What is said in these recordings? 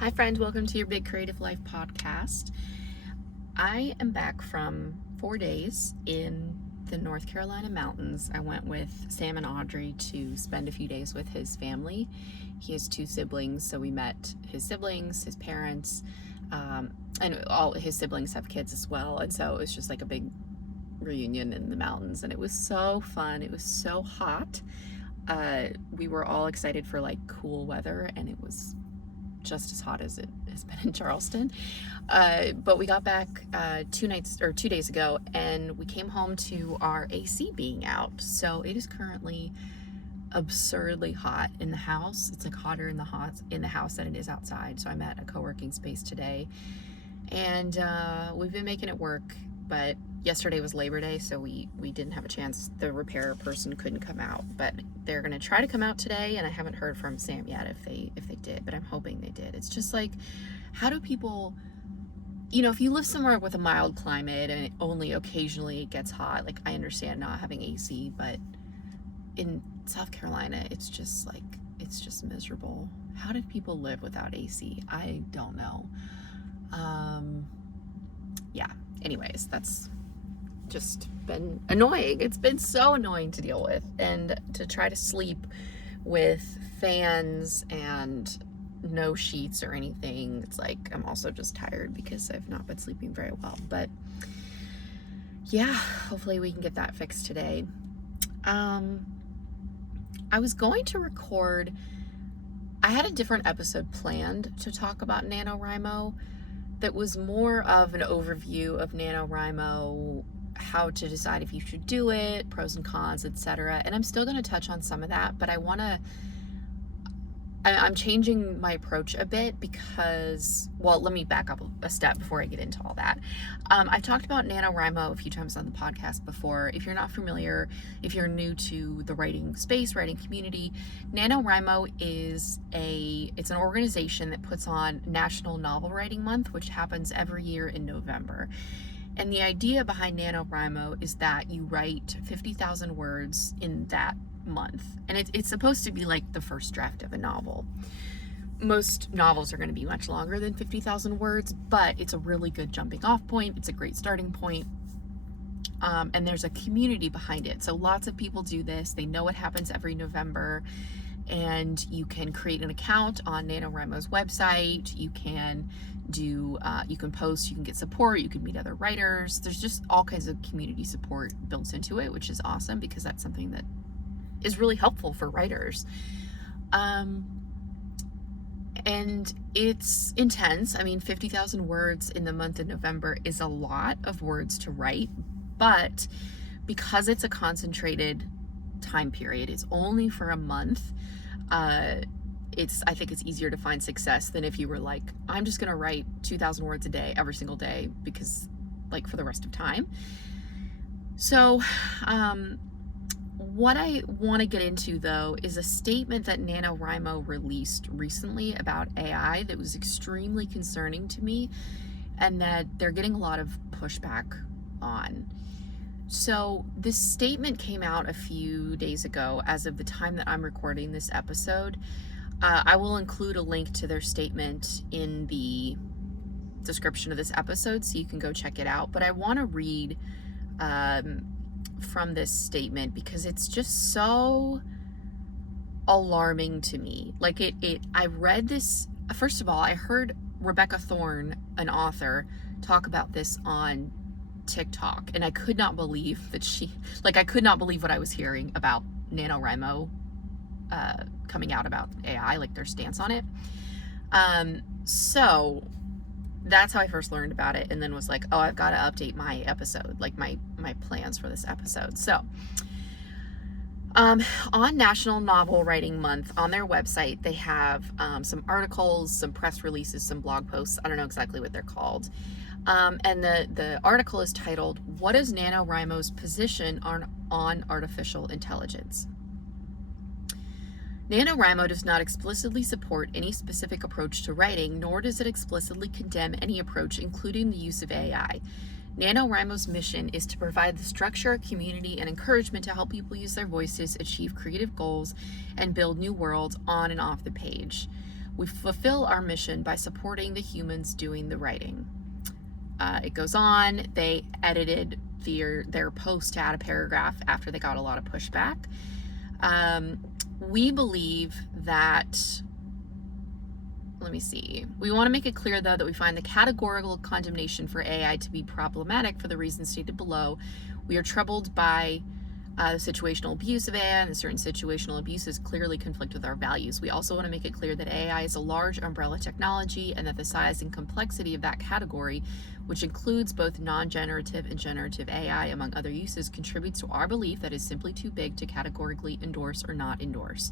Hi friends, welcome to your Big Creative Life podcast. I am back from 4 days in the North Carolina mountains. I went with Sam and Audrey to spend a few days with his family. He has 2 siblings, so we met his siblings, his parents, and all his siblings have kids as well. And so it was just like a big reunion in the mountains, and it was so fun. It was so hot. We were all excited for like cool weather, and it was just as hot as it has been in Charleston. But we got back 2 days ago, and we came home to our AC being out. So it is currently absurdly hot in the house. It's like hotter in the house than it is outside. So I'm at a co-working space today, and we've been making it work. But yesterday was Labor Day, so we didn't have a chance. The repair person couldn't come out, but they're gonna try to come out today, and I haven't heard from Sam yet if they did, but I'm hoping they did. It's just like, how do people, if you live somewhere with a mild climate and only occasionally it gets hot, like I understand not having AC, but in South Carolina, it's just miserable. How did people live without AC? I don't know. Yeah. Anyways, that's just been annoying. It's been so annoying to deal with, and to try to sleep with fans and no sheets or anything. It's like I'm also just tired because I've not been sleeping very well. But yeah, hopefully we can get that fixed today. I was going to record, I had a different episode planned to talk about NaNoWriMo that was more of an overview of NaNoWriMo, how to decide if you should do it, pros and cons, etc. And I'm still going to touch on some of that, but I'm changing my approach a bit because, well, let me back up a step before I get into all that. I've talked about NaNoWriMo a few times on the podcast before. If you're not familiar, if you're new to the writing space, writing community, NaNoWriMo is it's an organization that puts on National Novel Writing Month, which happens every year in November. And the idea behind NaNoWriMo is that you write 50,000 words in that month, and it's supposed to be like the first draft of a novel. Most novels are going to be much longer than 50,000 words, but it's a really good jumping off point. It's a great starting point, and there's a community behind it. So lots of people do this. They know it happens every November, and you can create an account on NaNoWriMo's website. You can post, you can get support, you can meet other writers. There's just all kinds of community support built into it, which is awesome because that's something that is really helpful for writers. And it's intense. I mean, 50,000 words in the month of November is a lot of words to write, but because it's a concentrated time period, it's only for a month, I think it's easier to find success than if you were like, I'm just gonna write 2,000 words a day every single day, because like for the rest of time. So what I want to get into, though, is a statement that NaNoWriMo released recently about AI that was extremely concerning to me, and that they're getting a lot of pushback on. So this statement came out a few days ago as of the time that I'm recording this episode. I will include a link to their statement in the description of this episode so you can go check it out. But I want to read from this statement because it's just so alarming to me. Like I read this, first of all, I heard Rebecca Thorne, an author, talk about this on TikTok, and I could not believe that I could not believe what I was hearing about NaNoWriMo coming out about AI, like their stance on it. So that's how I first learned about it, and then was like, oh, I've got to update my episode, like my plans for this episode. So on National Novel Writing Month, on their website, they have some articles, some press releases, some blog posts. I don't know exactly what they're called. And the article is titled, "What is NaNoWriMo's position on artificial intelligence?" NaNoWriMo does not explicitly support any specific approach to writing, nor does it explicitly condemn any approach, including the use of AI. NaNoWriMo's mission is to provide the structure, community, and encouragement to help people use their voices, achieve creative goals, and build new worlds on and off the page. We fulfill our mission by supporting the humans doing the writing. It goes on. They edited their post to add a paragraph after they got a lot of pushback. We believe that, let me see. We want to make it clear, though, that we find the categorical condemnation for AI to be problematic for the reasons stated below. We are troubled by the situational abuse of AI, and the certain situational abuses clearly conflict with our values. We also want to make it clear that AI is a large umbrella technology, and that the size and complexity of that category, which includes both non-generative and generative AI, among other uses, contributes to our belief that it's simply too big to categorically endorse or not endorse.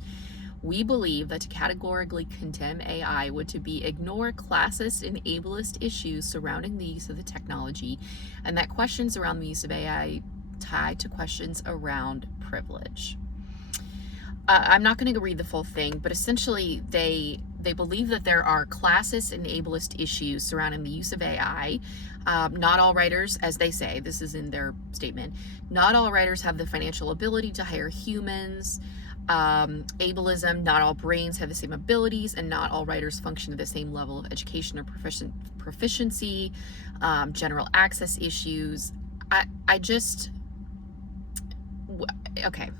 We believe that to categorically condemn AI would to be ignore classist and ableist issues surrounding the use of the technology, and that questions around the use of AI tied to questions around privilege. I'm not going to read the full thing, but essentially they believe that there are classist and ableist issues surrounding the use of AI. Not all writers, as they say, this is in their statement, not all writers have the financial ability to hire humans. Ableism, not all brains have the same abilities, and not all writers function at the same level of education or proficiency. General access issues. I just, okay.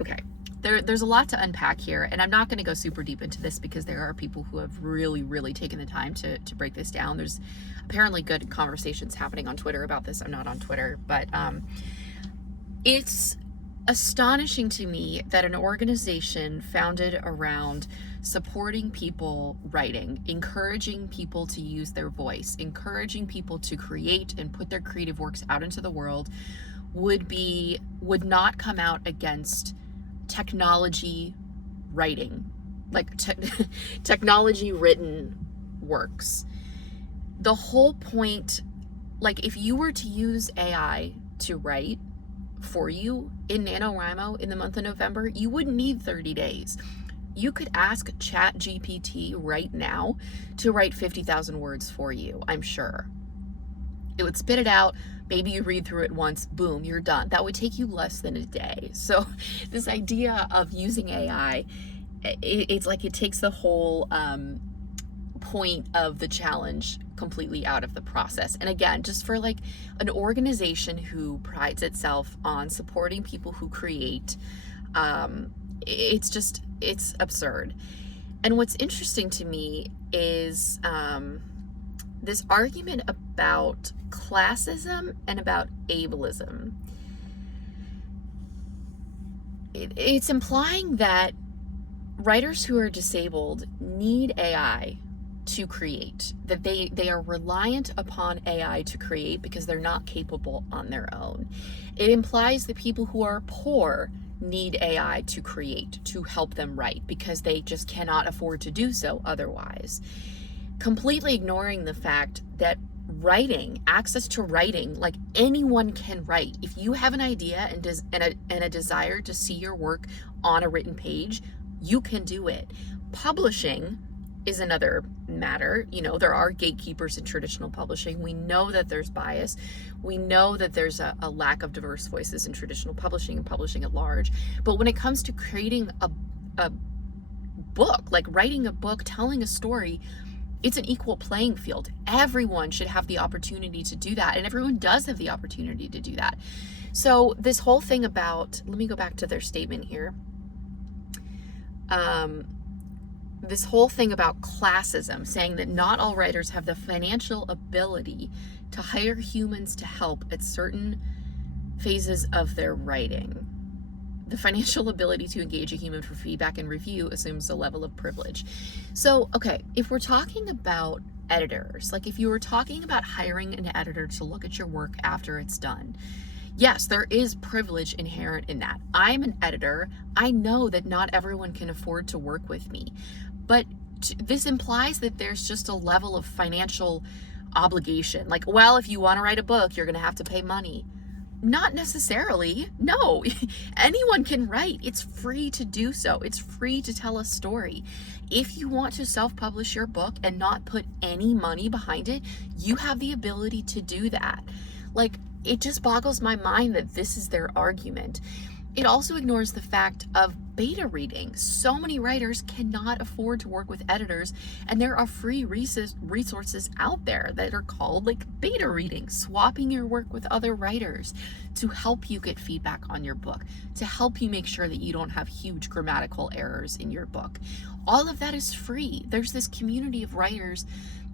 Okay. There's a lot to unpack here, and I'm not going to go super deep into this because there are people who have really taken the time to break this down. There's apparently good conversations happening on Twitter about this. I'm not on Twitter, but it's astonishing to me that an organization founded around supporting people writing, encouraging people to use their voice, encouraging people to create and put their creative works out into the world would not come out against technology writing, like technology written works. The whole point, like if you were to use AI to write for you in NaNoWriMo in the month of November, you wouldn't need 30 days. You could ask ChatGPT right now to write 50,000 words for you, I'm sure. It would spit it out. Maybe you read through it once, boom, you're done. That would take you less than a day. So this idea of using AI, it's like it takes the whole point of the challenge completely out of the process. And again, just for like an organization who prides itself on supporting people who create, it's absurd. And what's interesting to me is this argument about classism and about ableism. It's implying that writers who are disabled need AI to create, that they are reliant upon AI to create because they're not capable on their own. It implies that people who are poor need AI to create, to help them write, because they just cannot afford to do so otherwise. Completely ignoring the fact that writing, access to writing, like anyone can write. If you have an idea and a desire to see your work on a written page, you can do it. Publishing is another matter. You know, there are gatekeepers in traditional publishing. We know that there's bias. We know that there's a lack of diverse voices in traditional publishing and publishing at large. But when it comes to creating a book, like writing a book, telling a story, it's an equal playing field. Everyone should have the opportunity to do that, and everyone does have the opportunity to do that. So this whole thing about, let me go back to their statement here. This whole thing about classism, saying that not all writers have the financial ability to hire humans to help at certain phases of their writing. The financial ability to engage a human for feedback and review assumes a level of privilege. So, okay, if we're talking about editors, like if you were talking about hiring an editor to look at your work after it's done, yes, there is privilege inherent in that. I'm an editor. I know that not everyone can afford to work with me, but this implies that there's just a level of financial obligation. Like, well, if you want to write a book, you're going to have to pay money. Not necessarily. No, anyone can write. It's free to do so. It's free to tell a story. If you want to self-publish your book and not put any money behind it, you have the ability to do that. Like, it just boggles my mind that this is their argument. It also ignores the fact of beta reading. So many writers cannot afford to work with editors, and there are free resources out there that are called like beta reading, swapping your work with other writers to help you get feedback on your book, to help you make sure that you don't have huge grammatical errors in your book. All of that is free. There's this community of writers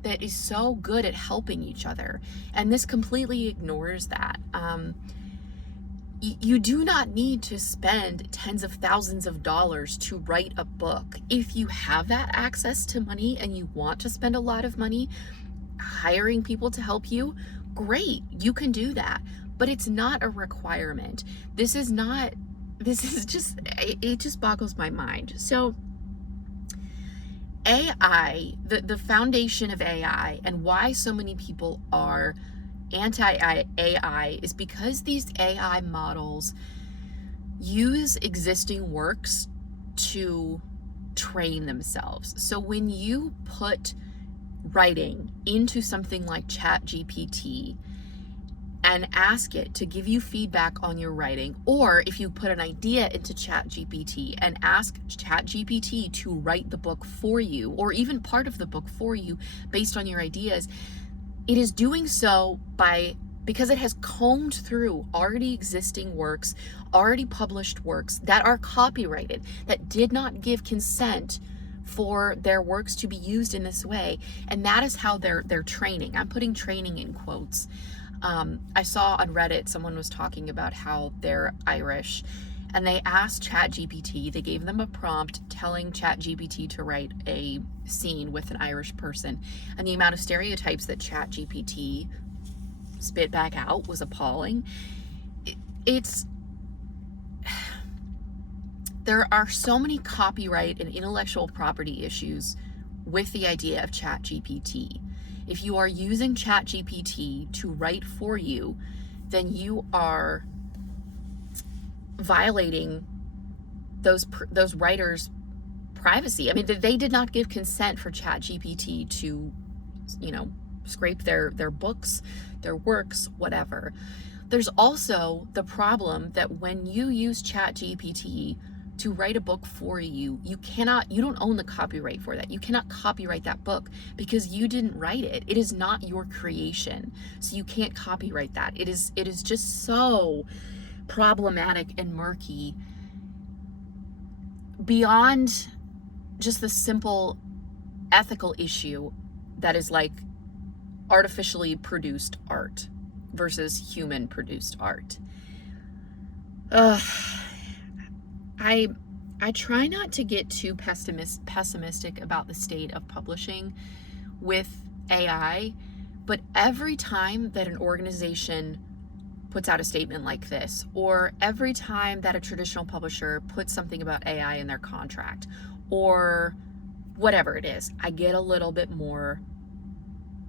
that is so good at helping each other, and this completely ignores that. You do not need to spend tens of thousands of dollars to write a book. If you have that access to money and you want to spend a lot of money hiring people to help you, great, you can do that. But it's not a requirement. It just boggles my mind. So AI, the foundation of AI, and why so many people are anti-AI is because these AI models use existing works to train themselves. So when you put writing into something like ChatGPT and ask it to give you feedback on your writing, or if you put an idea into ChatGPT and ask ChatGPT to write the book for you, or even part of the book for you based on your ideas, it is doing so because it has combed through already existing works, already published works that are copyrighted, that did not give consent for their works to be used in this way. And that is how they're training. I'm putting training in quotes. I saw on Reddit, someone was talking about how they're Irish, and they asked ChatGPT, they gave them a prompt telling ChatGPT to write a scene with an Irish person. And the amount of stereotypes that ChatGPT spit back out was appalling. There are so many copyright and intellectual property issues with the idea of ChatGPT. If you are using ChatGPT to write for you, then you are violating those writers' privacy. I mean, they did not give consent for ChatGPT to, scrape their books, their works, whatever. There's also the problem that when you use ChatGPT to write a book for you, you don't own the copyright for that. You cannot copyright that book because you didn't write it. It is not your creation. So you can't copyright that. It is just so problematic and murky beyond just the simple ethical issue that is like artificially produced art versus human produced art. I try not to get too pessimistic about the state of publishing with AI, but every time that an organization puts out a statement like this, or every time that a traditional publisher puts something about AI in their contract, or whatever it is, I get a little bit more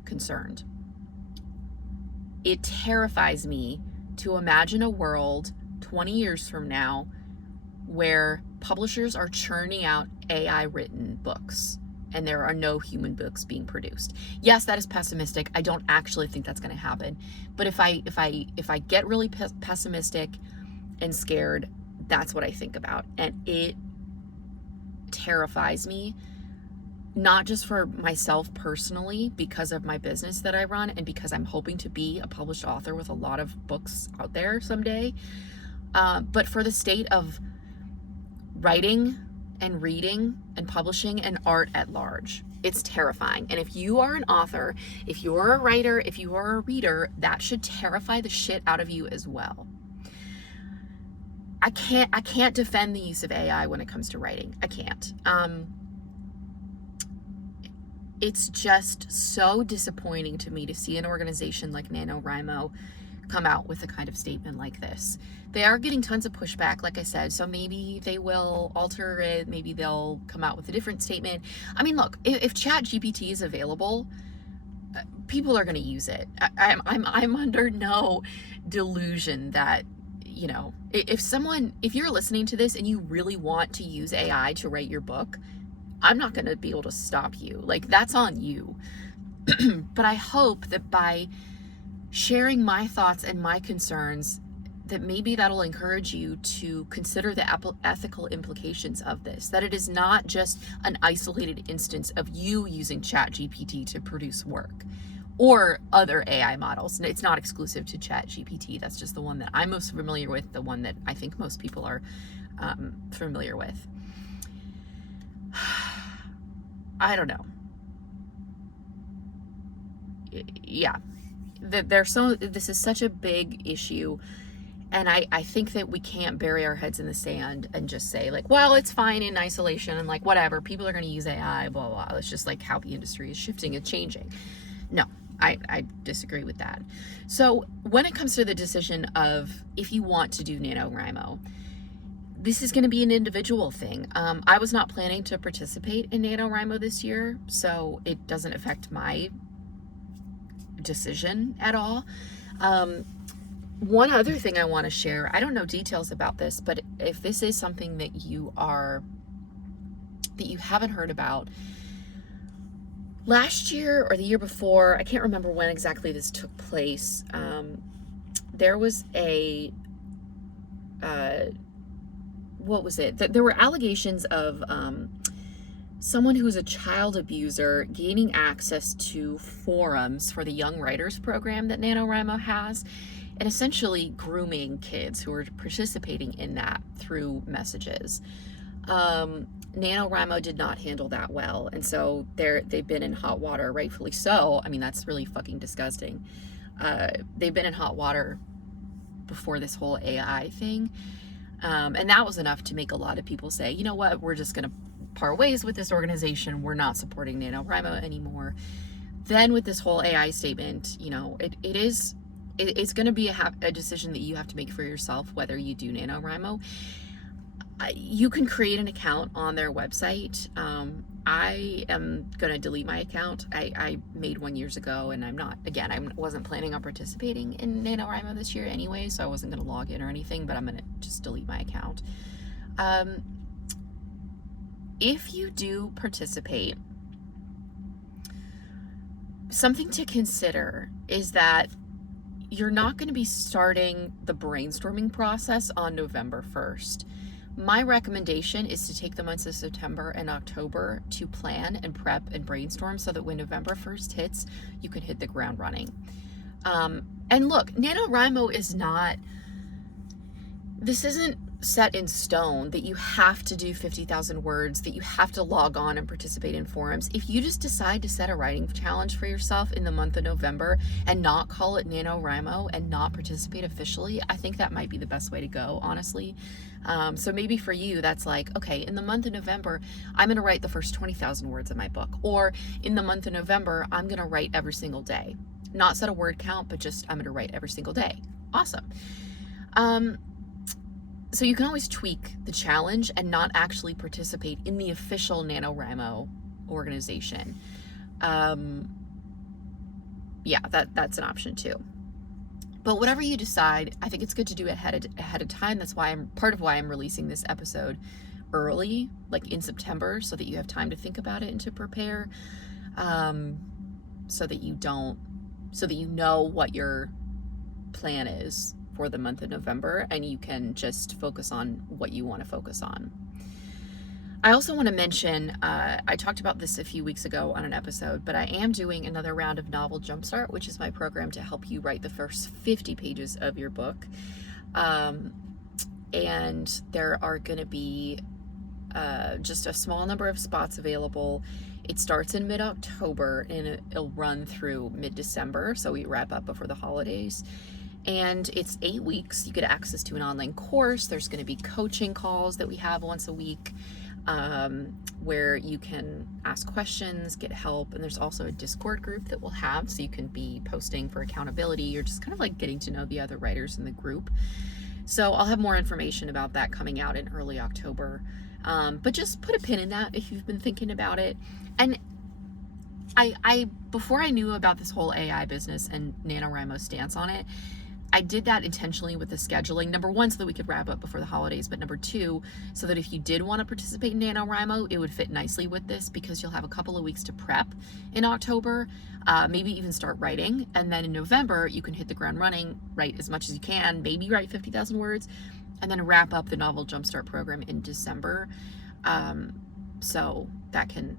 concerned. It terrifies me to imagine a world 20 years from now where publishers are churning out AI written books and there are no human books being produced. Yes, that is pessimistic. I don't actually think that's going to happen. But if I get really pessimistic and scared, that's what I think about. And it terrifies me, not just for myself personally, because of my business that I run and because I'm hoping to be a published author with a lot of books out there someday, but for the state of writing and reading and publishing and art at large. It's terrifying. And if you are an author, if you're a writer, if you are a reader, that should terrify the shit out of you as well. I can't defend the use of AI when it comes to writing. I can't. It's just so disappointing to me to see an organization like NaNoWriMo come out with a kind of statement like this. They are getting tons of pushback, like I said, so maybe they will alter it, maybe they'll come out with a different statement. I mean, look, if ChatGPT is available, people are going to use it. I'm under no delusion that, if you're listening to this and you really want to use AI to write your book, I'm not going to be able to stop you. Like, that's on you. But I hope that by sharing my thoughts and my concerns that maybe that'll encourage you to consider the ethical implications of this, that it is not just an isolated instance of you using ChatGPT to produce work or other AI models. It's not exclusive to ChatGPT. That's just the one that I'm most familiar with, the one that I think most people are familiar with. I don't know. Yeah, this is such a big issue. And I think that we can't bury our heads in the sand and just say like, well, it's fine in isolation and like, whatever, people are going to use AI, blah, blah, blah. It's just like how the industry is shifting and changing. No, I disagree with that. So when it comes to the decision of if you want to do NaNoWriMo, this is going to be an individual thing. I was not planning to participate in NaNoWriMo this year, so it doesn't affect my decision at all. One other thing I want to share, I don't know details about this, but if this is something that you haven't heard about, last year or the year before, I can't remember when exactly this took place, there was what was it? There were allegations of someone who's a child abuser gaining access to forums for the Young Writers program that NaNoWriMo has, and essentially grooming kids who are participating in that through messages. NaNoWriMo did not handle that well, and so they've been in hot water, rightfully so. I mean, that's really fucking disgusting. They've been in hot water before this whole AI thing, and that was enough to make a lot of people say, you know what, we're just gonna part ways with this organization. We're not supporting NaNoWriMo anymore. Then with this whole AI statement, you know, it's going to be a decision that you have to make for yourself, whether you do NaNoWriMo. You can create an account on their website. I am going to delete my account. I made one years ago, and I wasn't planning on participating in NaNoWriMo this year anyway, so I wasn't going to log in or anything, but I'm going to just delete my account. If you do participate, something to consider is that you're not going to be starting the brainstorming process on November 1st. My recommendation is to take the months of September and October to plan and prep and brainstorm so that when November 1st hits, you can hit the ground running. And look, NaNoWriMo this isn't set in stone that you have to do 50,000 words, that you have to log on and participate in forums. If you just decide to set a writing challenge for yourself in the month of November and not call it NaNoWriMo and not participate officially, I think that might be the best way to go, honestly. So maybe for you, that's like, okay, in the month of November, I'm going to write the first 20,000 words of my book. Or in the month of November, I'm going to write every single day. Not set a word count, but just I'm going to write every single day. Awesome. So you can always tweak the challenge and not actually participate in the official NaNoWriMo organization. Yeah, that's an option too. But whatever you decide, I think it's good to do it ahead of time. That's why part of why I'm releasing this episode early, like in September, so that you have time to think about it and to prepare, so that you know what your plan is for the month of November, and you can just focus on what you want to focus on. I also want to mention, I talked about this a few weeks ago on an episode, but I am doing another round of Novel Jumpstart, which is my program to help you write the first 50 pages of your book. And there are going to be just a small number of spots available. It starts in mid-October and it'll run through mid-December, so we wrap up before the holidays. And it's 8 weeks. You get access to an online course. There's going to be coaching calls that we have once a week, where you can ask questions, get help, and there's also a Discord group that we'll have, so you can be posting for accountability or just kind of like getting to know the other writers in the group. So I'll have more information about that coming out in early October. But just put a pin in that if you've been thinking about it. And I before I knew about this whole AI business and NaNoWriMo's stance on it, I did that intentionally with the scheduling. Number one, so that we could wrap up before the holidays, but number two, so that if you did want to participate in NaNoWriMo, it would fit nicely with this, because you'll have a couple of weeks to prep in October, maybe even start writing, and then in November, you can hit the ground running, write as much as you can, maybe write 50,000 words, and then wrap up the Novel Jumpstart program in December. So that can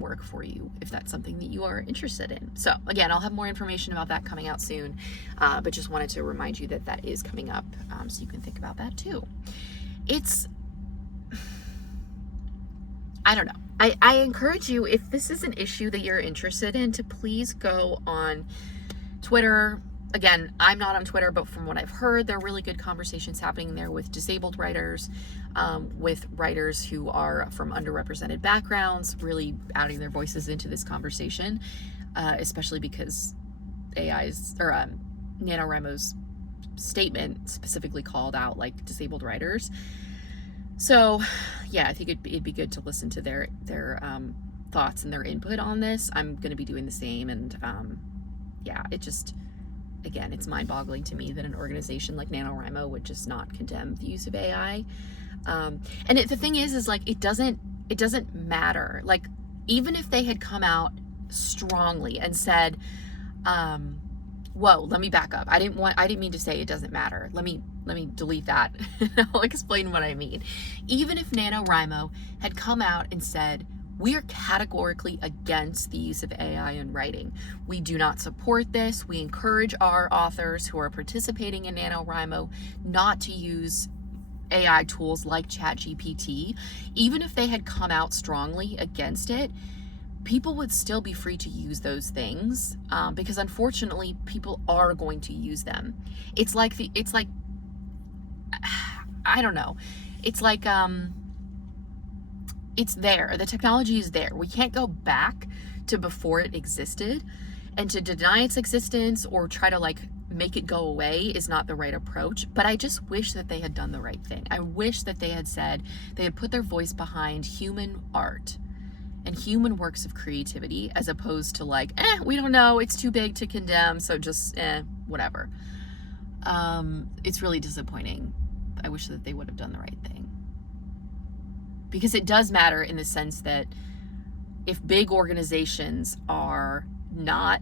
work for you if that's something that you are interested in. So again, I'll have more information about that coming out soon, but just wanted to remind you that that is coming up, so you can think about that too. I don't know. I encourage you, if this is an issue that you're interested in, to please go on Twitter. Again, I'm not on Twitter, but from what I've heard, there are really good conversations happening there with disabled writers, with writers who are from underrepresented backgrounds, really adding their voices into this conversation, especially because NaNoWriMo's statement specifically called out like disabled writers. So yeah, I think it'd be good to listen to their thoughts and their input on this. I'm going to be doing the same, and yeah, again, it's mind-boggling to me that an organization like NaNoWriMo would just not condemn the use of AI. And the thing is like, it doesn't matter. Like, even if they had come out strongly and said, whoa, let me back up. I didn't mean to say it doesn't matter. Let me delete that. I'll explain what I mean. Even if NaNoWriMo had come out and said, we are categorically against the use of AI in writing. We do not support this. We encourage our authors who are participating in NaNoWriMo not to use AI tools like ChatGPT. Even if they had come out strongly against it, people would still be free to use those things, because unfortunately, people are going to use them. It's like I don't know. It's like it's there. The technology is there. We can't go back to before it existed, and to deny its existence or try to like make it go away is not the right approach. But I just wish that they had done the right thing. I wish that they had put their voice behind human art and human works of creativity, as opposed to like, we don't know, it's too big to condemn, so just whatever. It's really disappointing. I wish that they would have done the right thing. Because it does matter in the sense that if big organizations are not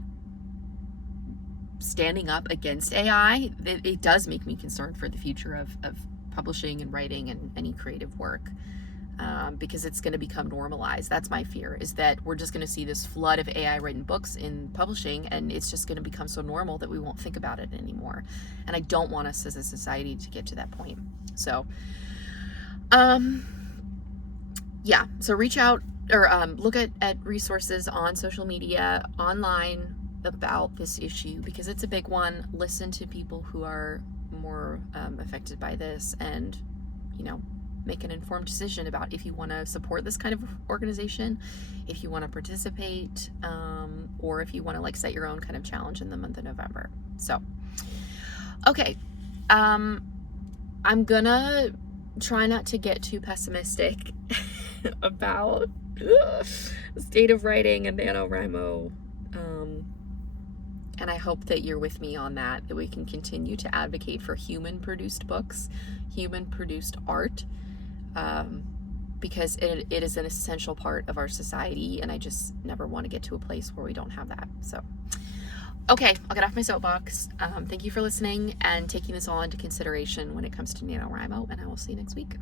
standing up against AI, it does make me concerned for the future of publishing and writing and any creative work, because it's going to become normalized. That's my fear, is that we're just going to see this flood of AI written books in publishing, and it's just going to become so normal that we won't think about it anymore. And I don't want us as a society to get to that point. So, yeah, so reach out or look at resources on social media, online, about this issue, because it's a big one. Listen to people who are more affected by this, and make an informed decision about if you want to support this kind of organization, if you want to participate, or if you want to like set your own kind of challenge in the month of November. So okay, I'm gonna try not to get too pessimistic about the state of writing and NaNoWriMo, and I hope that you're with me on that we can continue to advocate for human-produced books, human-produced art, because it is an essential part of our society, and I just never want to get to a place where we don't have that. So okay, I'll get off my soapbox. Thank you for listening and taking this all into consideration when it comes to NaNoWriMo, and I will see you next week.